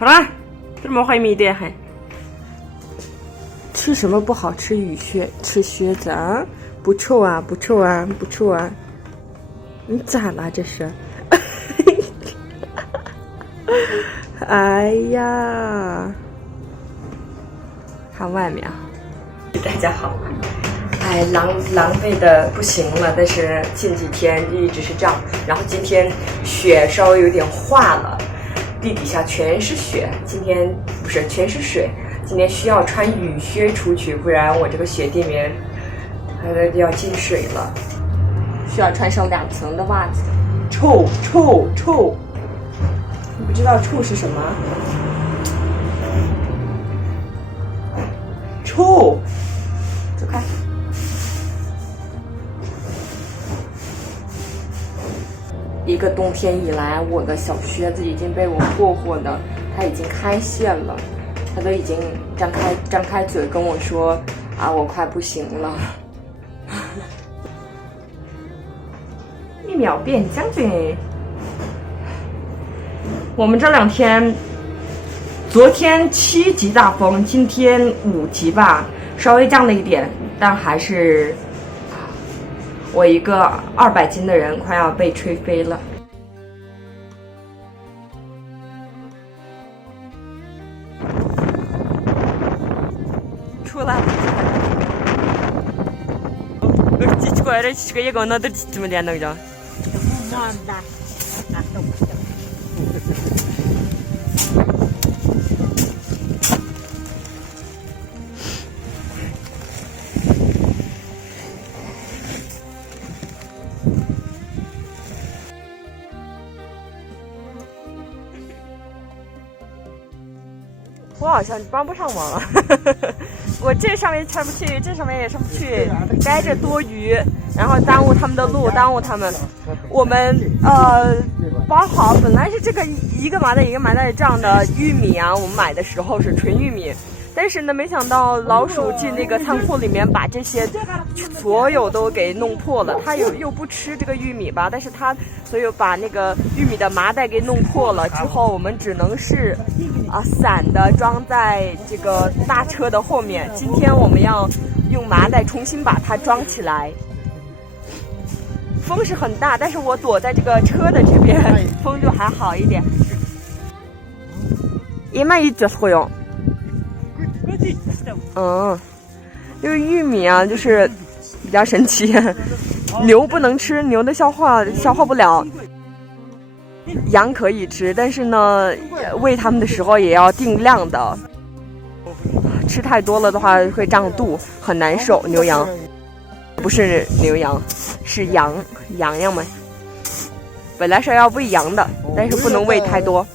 好了，这么坏米的还。吃什么不好吃？雨靴，吃靴子啊？不臭啊，不臭啊，不臭啊！你咋了这是？哎呀，看外面啊！大家好，哎，狼狈的不行了，但是近几天一直是这样，然后今天雪稍微有点化了，地底下全是雪，今天不是全是水，今天需要穿雨靴出去，不然我这个雪地里面要进水了，需要穿上2层的袜子。臭！你不知道臭是什么？臭！走开！一个冬天以来，我的小靴子已经被我霍霍的，它已经开线了，它都已经张开嘴跟我说啊，我快不行了。1秒变将军。我们这2天，昨天7级大风，今天5级吧，稍微降了一点，但还是我一个200斤的人快要被吹飞了。出来了。Ичка 얘가 나들 짓면 돼, 그죠?我好像帮不上忙，我这上面上不去，这上面也上不去，该着多余，然后耽误他们的路，耽误他们。我们包好，本来是这个一个麻袋这样的玉米啊，我们买的时候是纯玉米，但是呢，没想到老鼠进那个仓库里面把这些所有都给弄破了。它又不吃这个玉米吧，但是它所以把那个玉米的麻袋给弄破了。之后我们只能是散的装在这个大车的后面。今天我们要用麻袋重新把它装起来。风是很大，但是我躲在这个车的这边，风就还好一点。1만2죠这个玉米啊，就是比较神奇。牛不能吃，牛的消化不了。羊可以吃，但是呢，喂它们的时候也要定量的。吃太多了的话会胀肚，很难受。牛羊不是牛羊，是羊们。本来是要喂羊的，但是不能喂太多。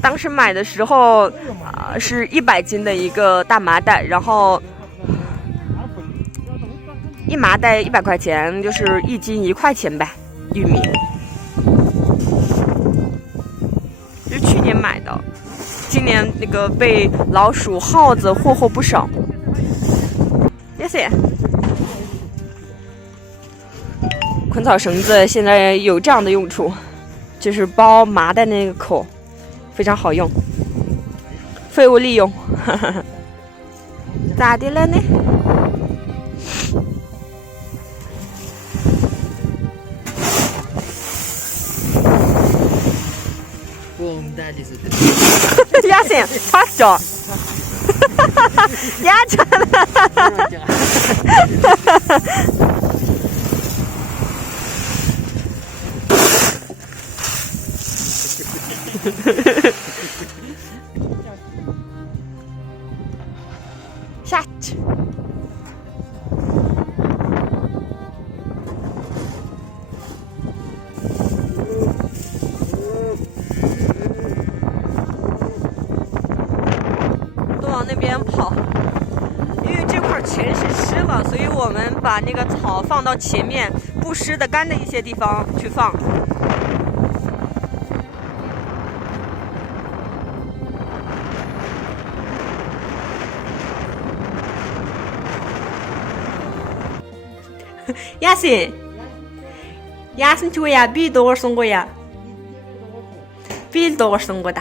当时买的时候是100斤的一个大麻袋，然后一麻袋100块钱，就是1斤1块钱呗，玉米。是去年买的，今年那个被老鼠、耗子霍霍不少。Yes。捆草绳子现在有这样的用处，就是包麻袋那个口。非常好用，废物利用。咋的了呢？牙线，擦脚。牙穿了。下去。都往那边跑，因为这块全是湿了，所以我们把那个草放到前面，不湿的干的一些地方去放。 야신. 야신 줘야 비多少送过呀？비多少送过的？